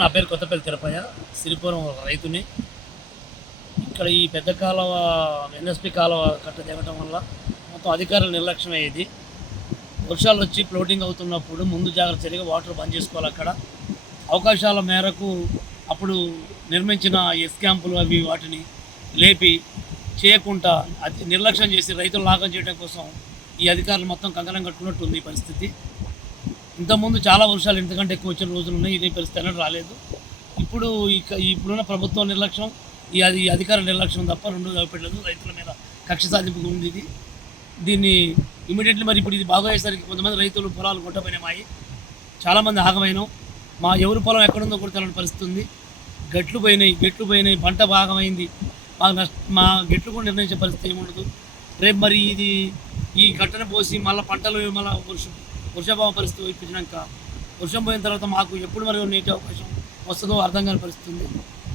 నా పేరు కొత్తపల్లి తిరుపయ్య, సిరిపురం రైతుని. ఇక్కడ ఈ పెద్ద కాలువ ఎన్ఎస్పి కాలువ కట్ట దిగటం వల్ల మొత్తం అధికారుల నిర్లక్ష్యం అయ్యేది. వర్షాలు వచ్చి ఫ్లోటింగ్ అవుతున్నప్పుడు ముందు జాగ్రత్త చర్యగా వాటర్ బంద్ చేసుకోవాలి. అక్కడ అవకాశాల మేరకు అప్పుడు నిర్మించిన ఎస్ క్యాంపులు అవి వాటిని లేపి చేయకుండా అది నిర్లక్ష్యం చేసి రైతులు లాగం చేయడం కోసం ఈ అధికారులు మొత్తం కంకణం కట్టుకున్నట్టు ఉంది ఈ పరిస్థితి. ఇంతకుముందు చాలా వర్షాలు ఇంతకంటే ఎక్కువ వచ్చిన రోజులు ఉన్నాయి. ఇదే పరిస్థితి అనేది రాలేదు. ఇప్పుడున్న ప్రభుత్వం నిర్లక్ష్యం, ఈ అధికార నిర్లక్ష్యం తప్ప రెండు పెట్టలేదు. రైతుల మీద కక్ష సాధింపు ఉంది ఇది. దీన్ని ఇమీడియట్లీ మరి ఇప్పుడు ఇది బాగోయేసరికి కొంతమంది రైతులు పొలాలు గుట్టపోయినాయి, చాలామంది ఆగమైనాం. మా ఎవరి పొలం ఎక్కడుందో కూడా తెలియని పరిస్థితి ఉంది. గట్లు పోయినాయి, పంట భాగమైంది. మా గట్లు కూడా నిర్ణయించే పరిస్థితి ఏముండదు. రేపు మరి ఇది ఈ గట్టను పోసి మళ్ళీ పంటలు మళ్ళీ వర్షాభావ పరిస్థితి ఇప్పించినాక వర్షం పోయిన తర్వాత మాకు ఎప్పుడు మరి నీటి అవకాశం వస్తుందో అర్థం కాని పరిస్థితి ఉంది.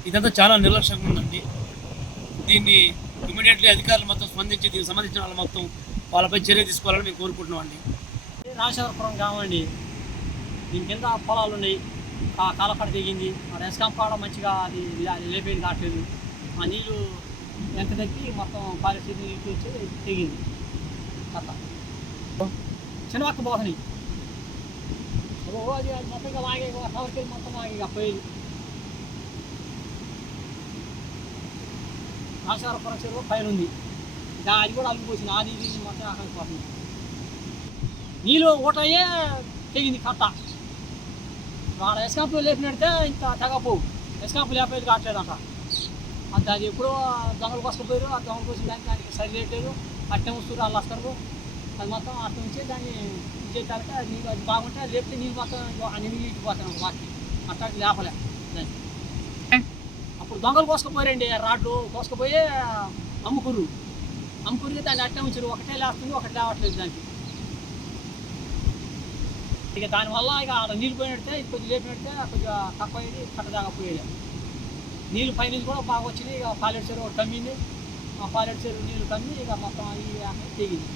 ఇదంతా చాలా నిర్లక్ష్యంగా ఉందండి. దీన్ని ఇమీడియట్లీ అధికారులు మొత్తం స్పందించి దీనికి సంబంధించిన వాళ్ళు మొత్తం వాళ్ళపై చర్య తీసుకోవాలని మేము కోరుకుంటున్నాం అండి. రాజశేఖరపురం కావండి, దీని కింద పొలాలు ఉన్నాయి. కాలకడ దిగింది, రెస్కాం కాడ మంచిగా అది లేపేది కావట్లేదు. ఆ నీళ్ళు వెంట తగ్గి మొత్తం పాలసీ వచ్చి తెగింది కథ. చిన్నవక్క పోతున్నాయి అది మొత్తంగా లాగే టవర్కి మొత్తం లాగే పోయింది. రాజశేఖరపురం చెరువు పైన ఉంది, అది కూడా అల్లిపోసింది. అది ఇది మొత్తం అక్కడికి పోతుంది. నీళ్ళు ఓటయ్యే తెగింది కట్ట. వాడ ఎస్కాంపులు లేపినడితే ఇంత తెగపోవు, ఎస్కాంపు లేపేది కావట్లేదంట. అది ఎప్పుడో దొంగలు కోసుకుపోయారు. ఆ దొంగలు కోసిన దానికి సరి లేట్లేదు, అట్టె వస్తున్నారు వాళ్ళు వస్తారు. అది మొత్తం అర్థం నుంచి దాన్ని ఇచ్చేటాక నీళ్ళు అది బాగుంటే అది లేపితే నీళ్ళు మొత్తం అన్ని ఇచ్చిపోతాను వాకి అట్లా లేపలే దాన్ని. అప్పుడు దొంగలు కోసుకుపోయారండి, రాడ్లు కోసుకుపోయి అమ్ముకురికి దాన్ని అట్టే ఉంచారు. ఒకటే లేస్తుంది, ఒకటి లేవట్లేదు దానికి. ఇక దానివల్ల ఇక నీళ్ళు పోయినట్టే ఇది కొద్దిగా లేపినట్టే కొద్దిగా తక్కువ అయ్యి కట్టదాకా పోయేది. నీళ్ళు పైన కూడా బాగా వచ్చినాయి. ఇక పాలెట్ చెరువు కమ్మింది, ఆ పాలెట్ చెరువు నీళ్ళు కమ్మి ఇక మొత్తం అవి తెగింది.